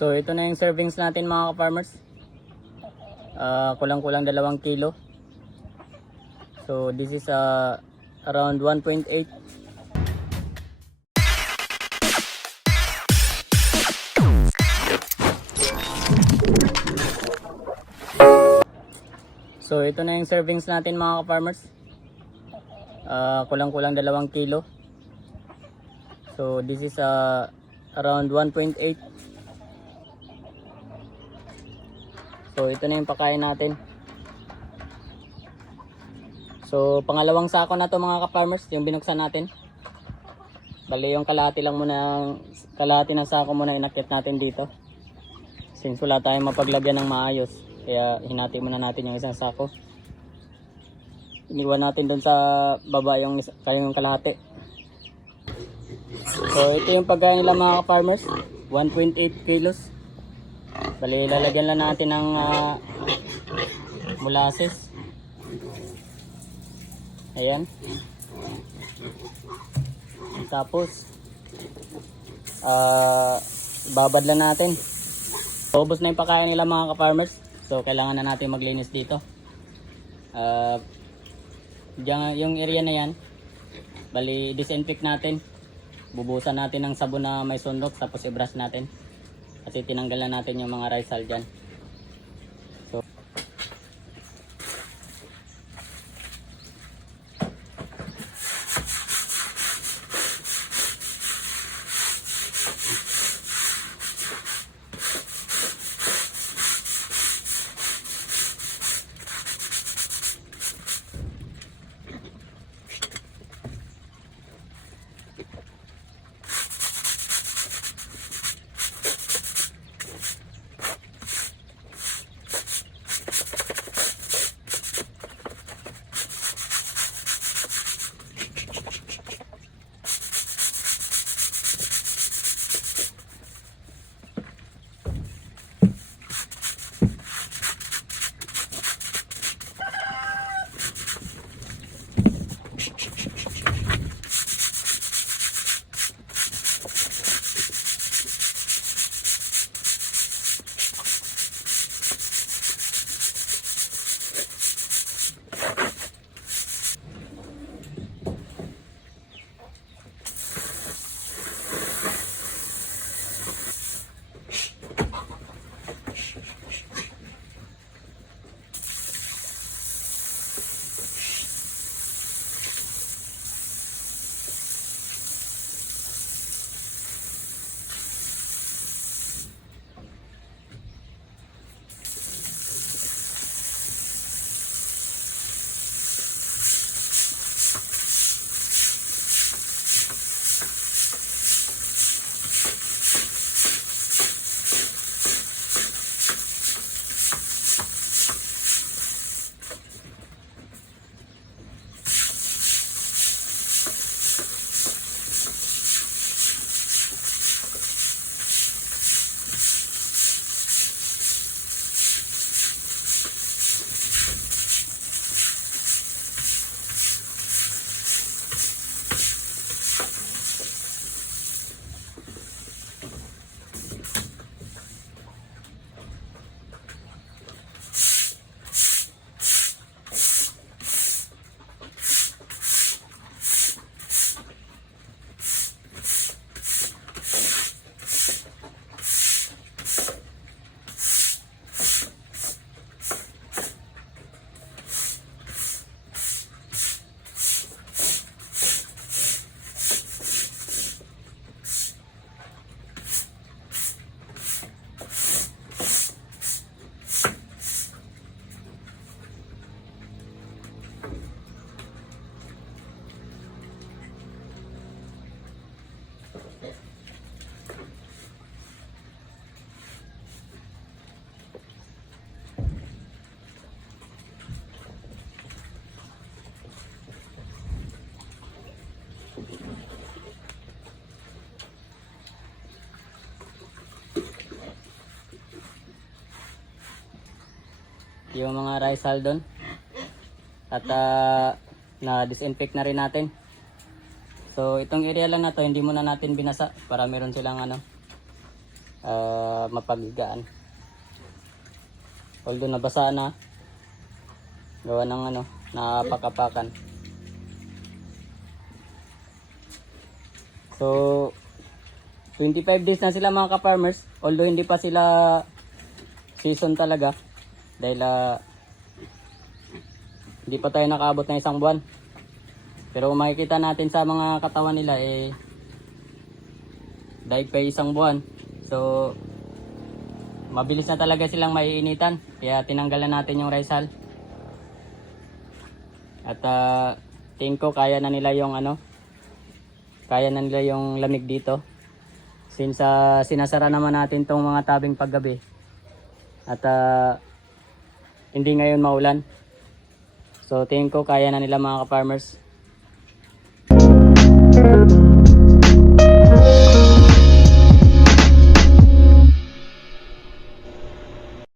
So ito na yung servings natin mga ka-farmers. Kulang-kulang 2 kilo. So this is around 1.8. So ito na yung servings natin mga ka-farmers. Kulang-kulang 2 kilo. So this is around 1.8. So ito na yung pakain natin. So pangalawang sako na to mga ka-farmers, yung binuksan natin. Bali yung kalahati lang muna, kalahati ng sako muna inakyat natin dito. Since wala tayong mapaglagyan ng maayos, kaya hinati muna natin yung isang sako. Iniwan natin doon sa baba yung kalahati. So ito yung pagkain nila mga ka-farmers, 1.8 kilos. Bali lalagyan lang natin ng molasses. Ayan. Tapos babad lang natin. Ubos na yung pagkain nila mga ka-farmers. So kailangan na natin maglinis dito. Yung area na yan, bali disinfect natin. Bubusan natin ng sabon na may sunrock, tapos i-brush natin. Kasi tinanggalan natin yung mga risal dyan. So yung mga risal doon. At na disinfect na rin natin. So itong area lang na to hindi muna natin binasa para meron silang mapaggaan. Although nabasa na, gawa ng napapakan. So 25 days na sila mga ka-farmers, although hindi pa sila season talaga dahil hindi pa tayo nakaabot ng 1 buwan. Pero makikita natin sa mga katawan nila daig pa 1 buwan. So mabilis na talaga silang maiinitan, kaya tinanggalan natin yung rice hull. At tingin ko kaya na nila yung lamig dito. Since sinasara naman natin tong mga tabing paggabi. At hindi ngayon maulan. So tingin ko kaya na nila mga ka-farmers.